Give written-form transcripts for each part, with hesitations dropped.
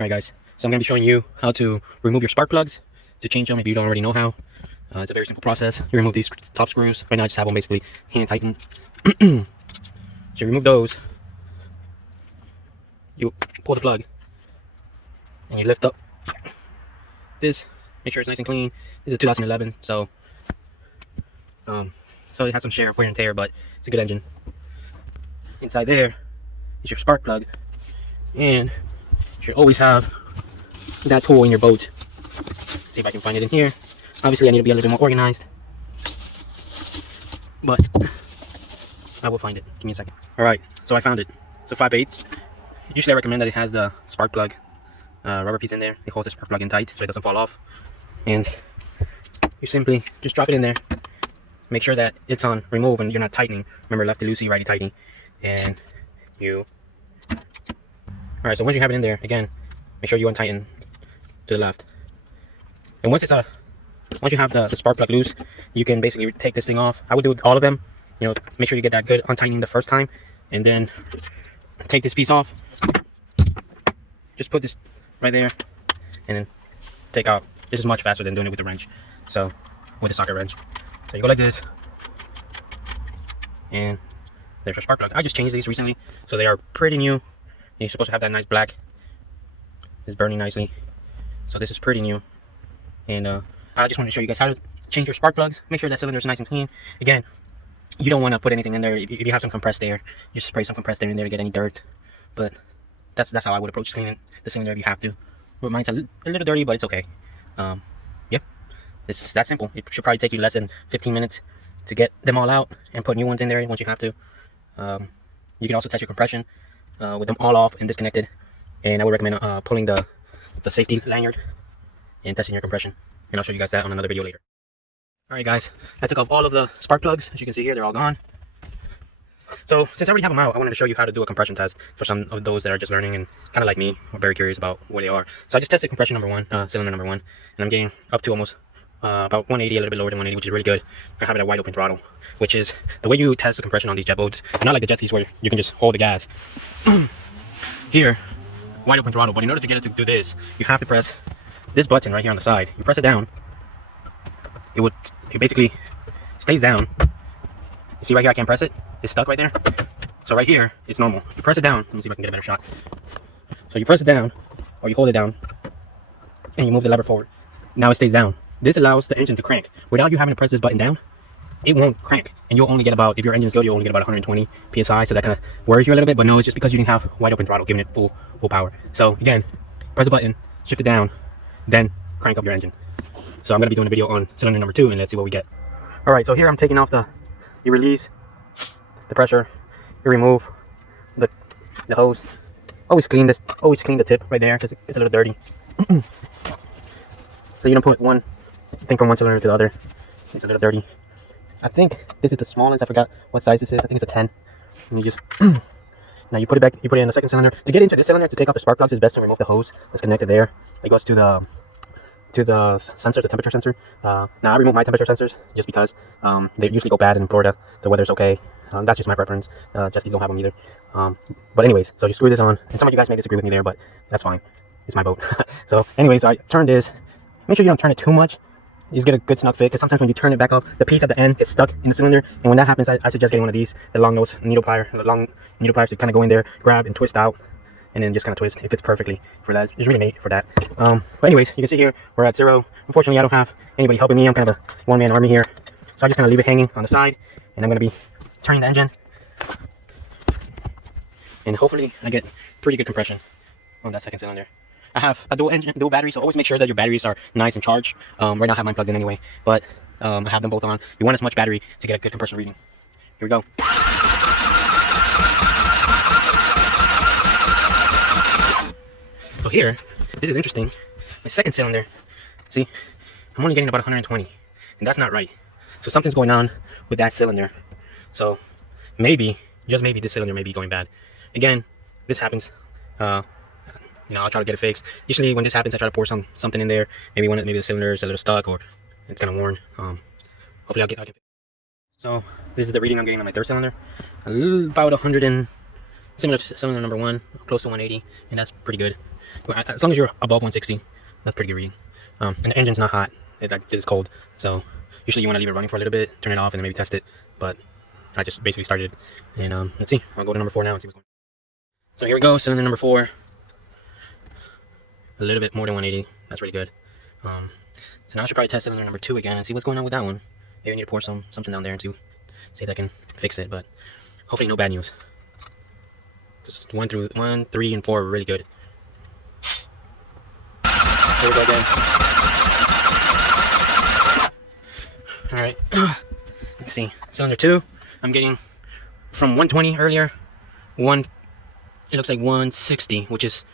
Alright guys, so I'm going to be showing you how to remove your spark plugs, to change them if you don't already know how. It's a very simple process. You remove these top screws. Right now I just have them basically hand tightened. So you remove those, you pull the plug, and you lift up this, make sure it's nice and clean. This is a 2011, so it has some wear and tear, but it's a good engine. Inside there is your spark plug, and you should always have that tool in your boat. Let's see if I can find it in here. Obviously I need to be a little bit more organized, but I will find it. Give me a second. Alright, so I found it. So 5/8. Usually I recommend that it has the spark plug rubber piece in there. It holds the spark plug in tight so it doesn't fall off. And you simply just drop it in there. Make sure that it's on remove and you're not tightening. Remember, lefty loosey, righty tighty. And you... Alright, so once you have it in there, again, make sure you untighten to the left. And once you have the spark plug loose, you can basically take this thing off. I would do all of them. You know, make sure you get that good untightening the first time, and then take this piece off. Just put this right there, and then take out. This is much faster than doing it with the wrench. So, with the socket wrench. So you go like this, and there's your spark plug. I just changed these recently, so they are pretty new. You're supposed to have that nice black. It's burning nicely, so this is pretty new. And I just wanted to show you guys how to change your spark plugs. Make sure that cylinder is nice and clean. Again, you don't want to put anything in there. If you have some compressed air, just spray some compressed air in there to get any dirt. But that's how I would approach cleaning the cylinder if you have to. But mine's a little dirty, but it's okay. Yep, it's that simple. It should probably take you less than 15 minutes to get them all out and put new ones in there once you have to. You can also test your compression with them all off and disconnected. And I would recommend pulling the safety lanyard and testing your compression. And I'll show you guys that on another video later. Alright guys, I took off all of the spark plugs. As you can see here, they're all gone. So since I already have them out, I wanted to show you how to do a compression test for some of those that are just learning and kind of like me, are very curious about where they are. So I just tested compression number 1, cylinder number 1, and I'm getting up to almost about 180, a little bit lower than 180, which is really good. I have it at wide open throttle, which is the way you test the compression on these jet boats. Not like the jet skis where you can just hold the gas. Here, wide open throttle, but in order to get it to do this, you have to press this button right here on the side. You press it down, it basically stays down. You see right here, I can't press it. It's stuck right there. So right here, it's normal. You press it down. Let me see if I can get a better shot. So you press it down, or you hold it down, and you move the lever forward. Now it stays down. This allows the engine to crank. Without you having to press this button down, it won't crank. And you'll only get about, if your engine's good, you'll only get about 120 PSI. So that kind of worries you a little bit. But no, it's just because you didn't have wide open throttle, giving it full power. So again, press the button, shift it down, then crank up your engine. So I'm going to be doing a video on cylinder number 2, and let's see what we get. Alright, so here I'm taking off you release the pressure, you remove the hose. Always clean the tip right there because it's a little dirty. So you don't put one thing from one cylinder to the other. It's a little dirty. I think this is the smallest. I forgot what size this is. I think it's a 10. And you just now you put it back. You put it in the second cylinder. To get into this cylinder, to take off the spark plugs, it's best to remove the hose that's connected there. It goes to the sensor, the temperature sensor. Now I remove my temperature sensors just because they usually go bad in Florida. The weather's okay. That's just my preference. Jet skis don't have them either. But anyways, so you screw this on. And some of you guys may disagree with me there, but that's fine. It's my boat. So anyways, I turn this. Make sure you don't turn it too much. You just get a good snug fit, because sometimes when you turn it back up, the piece at the end gets stuck in the cylinder. And when that happens, I suggest getting one of these, the long nose needle plier, the long needle pliers to kind of go in there, grab and twist out, and then just kind of twist. It fits perfectly for that. It's really made for that. But anyways, you can see here we're at 0. Unfortunately, I don't have anybody helping me. I'm kind of a one-man army here, so I just kind of leave it hanging on the side, and I'm going to be turning the engine, and hopefully I get pretty good compression on that second cylinder. I have a dual battery, so always make sure that your batteries are nice and charged. Right now I have mine plugged in anyway, but I have them both on. You want as much battery to get a good compression reading. Here we go. So here, this is interesting. My second cylinder, see, I'm only getting about 120, and that's not right. So something's going on with that cylinder. So maybe, just maybe, this cylinder may be going bad. Again, this happens. You know, I'll try to get it fixed. Usually when this happens, I try to pour something in there. Maybe the cylinder is a little stuck or it's kind of worn. Hopefully I can fix it. So this is the reading I'm getting on my third cylinder. About 100 and similar to cylinder number 1, close to 180, and that's pretty good. As long as you're above 160, that's pretty good reading. And the engine's not hot. This is cold, so usually you want to leave it running for a little bit, turn it off, and then maybe test it. But I just basically started, and let's see. I'll go to number 4 now and see what's going on. So here we go, cylinder number 4. A little bit more than 180. That's really good. So now I should probably test cylinder number 2 again and see what's going on with that one. Maybe I need to pour something down there and see if I can fix it. But hopefully no bad news. Just 1, 3, and 4 are really good. Here we go again. Alright. Let's see. Cylinder 2, I'm getting from 120 earlier. It looks like 160, which is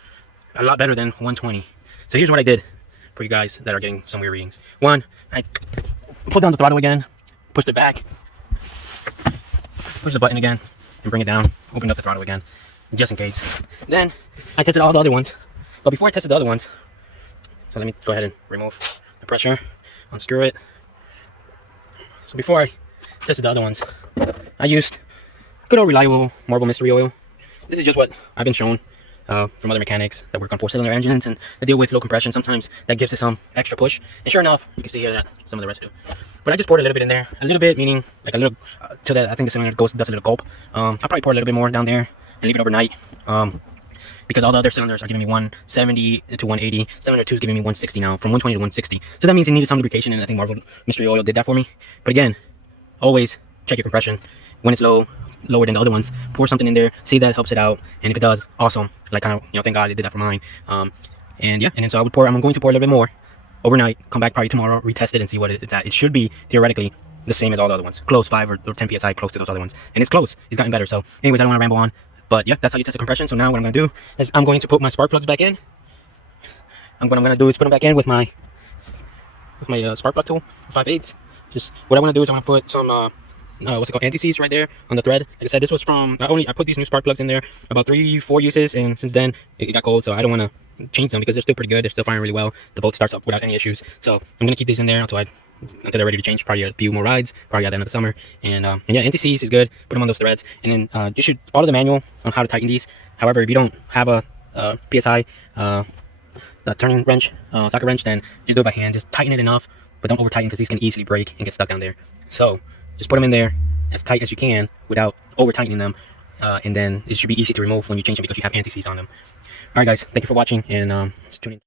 a lot better than 120. So here's what I did for you guys that are getting some weird readings. 1, I pulled down the throttle again, pushed it back, push the button again, and bring it down, open up the throttle again, just in case. Then I tested all the other ones. But before I tested the other ones, so let me go ahead and remove the pressure, unscrew it. So before I tested the other ones, I used good old reliable Marble Mystery Oil. This is just what I've been shown from other mechanics that work on 4-cylinder engines and they deal with low compression. Sometimes that gives it some extra push. And sure enough, you can see here that some of the residue. But I just poured a little bit in there. A little bit meaning like a little, till that I think the cylinder does a little gulp. I'll probably pour a little bit more down there and leave it overnight. Because all the other cylinders are giving me 170 to 180. Cylinder 2 is giving me 160 now, from 120 to 160. So that means it needed some lubrication, and I think Marble Mystery Oil did that for me. But again, always check your compression. When it's lower than the other ones, pour something in there, see if that helps it out. And if it does, awesome. Like kind of, thank God they did that for mine. And yeah, and then so I'm going to pour a little bit more overnight, come back probably tomorrow, retest it and see what it's at. It should be theoretically the same as all the other ones. Close, 5 or 10 psi close to those other ones. And it's close. It's gotten better. So anyways, I don't want to ramble on. But yeah, that's how you test the compression. So now what I'm going to do is I'm going to put my spark plugs back in. And what I'm going to do is put them back in with my spark plug tool, 5/8. Just what I want to do is I want to put some what's it called, anti-seize right there on the thread. Like I said, this was from I put these new spark plugs in there about 3-4 uses, and since then it got cold, so I don't want to change them because they're still pretty good. They're still firing really well. The boat starts up without any issues. So I'm going to keep these in there until they're ready to change. Probably a few more rides, probably at the end of the summer. And yeah, anti-seize is good. Put them on those threads, and then you should follow the manual on how to tighten these. However, if you don't have a PSI the turning wrench, socket wrench, then just do it by hand. Just tighten it enough, but don't over tighten because these can easily break and get stuck down there. So just put them in there as tight as you can without over tightening them, and then it should be easy to remove when you change them because you have anti-seize on them. Alright guys, thank you for watching, and just tune in.